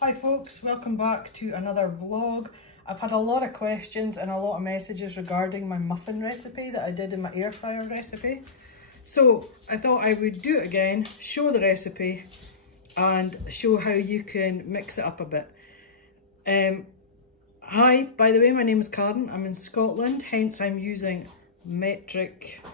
Hi folks, welcome back to another vlog. I've had a lot of questions and a lot of messages regarding my muffin recipe that I did in my air fryer recipe. So I thought I would do it again, show the recipe and show how you can mix it up a bit. Hi, by the way, my name is Karen. I'm in Scotland, hence I'm using metric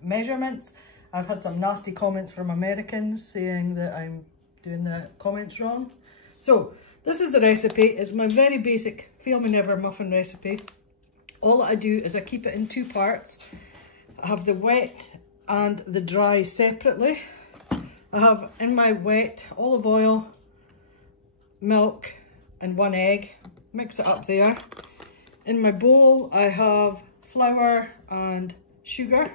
measurements. I've had some nasty comments from Americans saying that I'm doing the comments wrong. So this is the recipe. It's my very basic fail me never muffin recipe. All I do is I keep it in two parts. I have the wet and the dry separately. I have in my wet olive oil, milk and one egg. Mix it up there. In my bowl I have flour and sugar.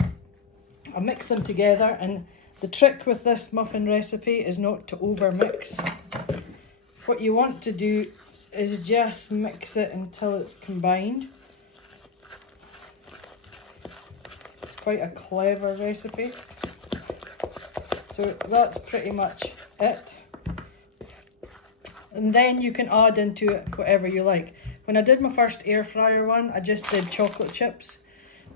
I mix them together, and the trick with this muffin recipe is not to over mix. What you want to do is just mix it until it's combined. It's quite a clever recipe. So that's pretty much it. And then you can add into it whatever you like. When I did my first air fryer one, I just did chocolate chips.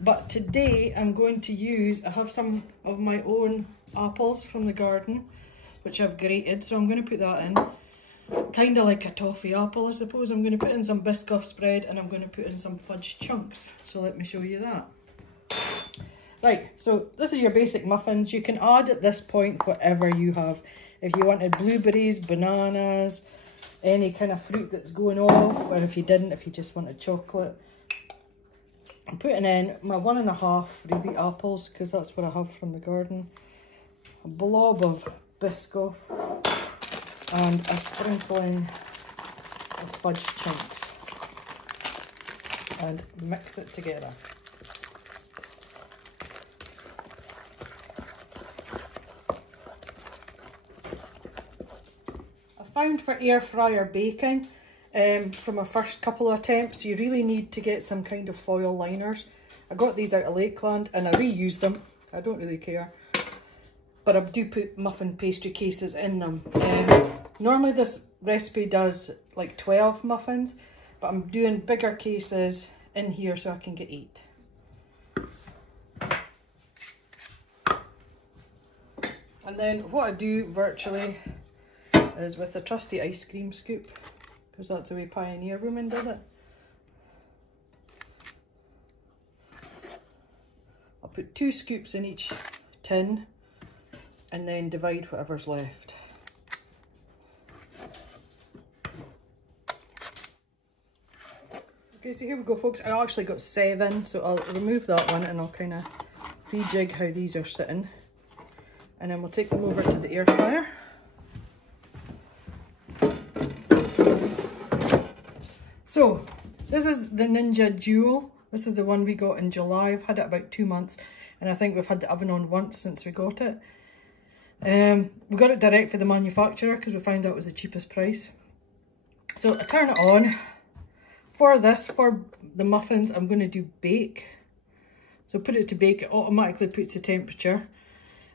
But today I'm going to use, I have some of my own apples from the garden, which I've grated, so I'm going to put that in. Kind of like a toffee apple, I suppose. I'm going to put in some Biscoff spread and I'm going to put in some fudge chunks. So let me show you that. Right, so this is your basic muffins. You can add at this point whatever you have. If you wanted blueberries, bananas, any kind of fruit that's going off, or if you didn't, if you just wanted chocolate. I'm putting in my 1.5 freebie apples because that's what I have from the garden. A blob of Biscoff and a sprinkling of fudge chunks, and mix it together. I found for air fryer baking, from my first couple of attempts, you really need to get some kind of foil liners. I got these out of Lakeland and I reused them. I don't really care. But I do put muffin pastry cases in them. Normally this recipe does like 12 muffins, but I'm doing bigger cases in here so I can get 8. And then what I do virtually is with a trusty ice cream scoop, because that's the way Pioneer Woman does it. I'll put 2 scoops in each tin and then divide whatever's left. Okay, so here we go folks. I actually got 7, so I'll remove that one and I'll kind of rejig how these are sitting. And then we'll take them over to the air fryer. So, this is the Ninja Dual. This is the one we got in July. I've had it about 2 months, and I think we've had the oven on once since we got it. We got it direct for the manufacturer because we found out it was the cheapest price. So I turn it on. For this, for the muffins, I'm going to do bake. So put it to bake, it automatically puts the temperature.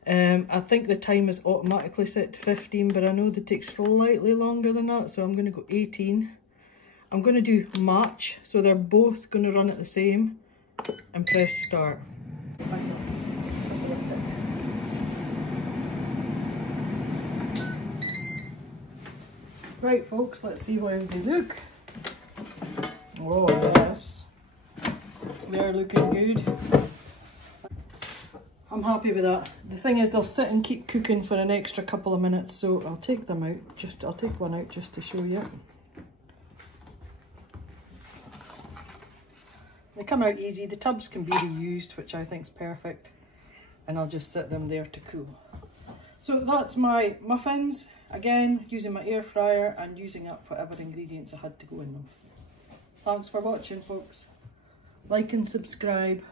I think the time is automatically set to 15, but I know they take slightly longer than that, so I'm going to go 18. I'm going to do match, so they're both going to run at the same, and press start. Right folks, let's see how they look. Oh yes, they're looking good. I'm happy with that. The thing is, they'll sit and keep cooking for an extra couple of minutes, so I'll take them out. I'll take one out just to show you. They come out easy. The tubs can be reused, which I think is perfect. And I'll just sit them there to cool. So that's my muffins. Again, using my air fryer and using up whatever ingredients I had to go in them. Thanks for watching, folks. Like and subscribe.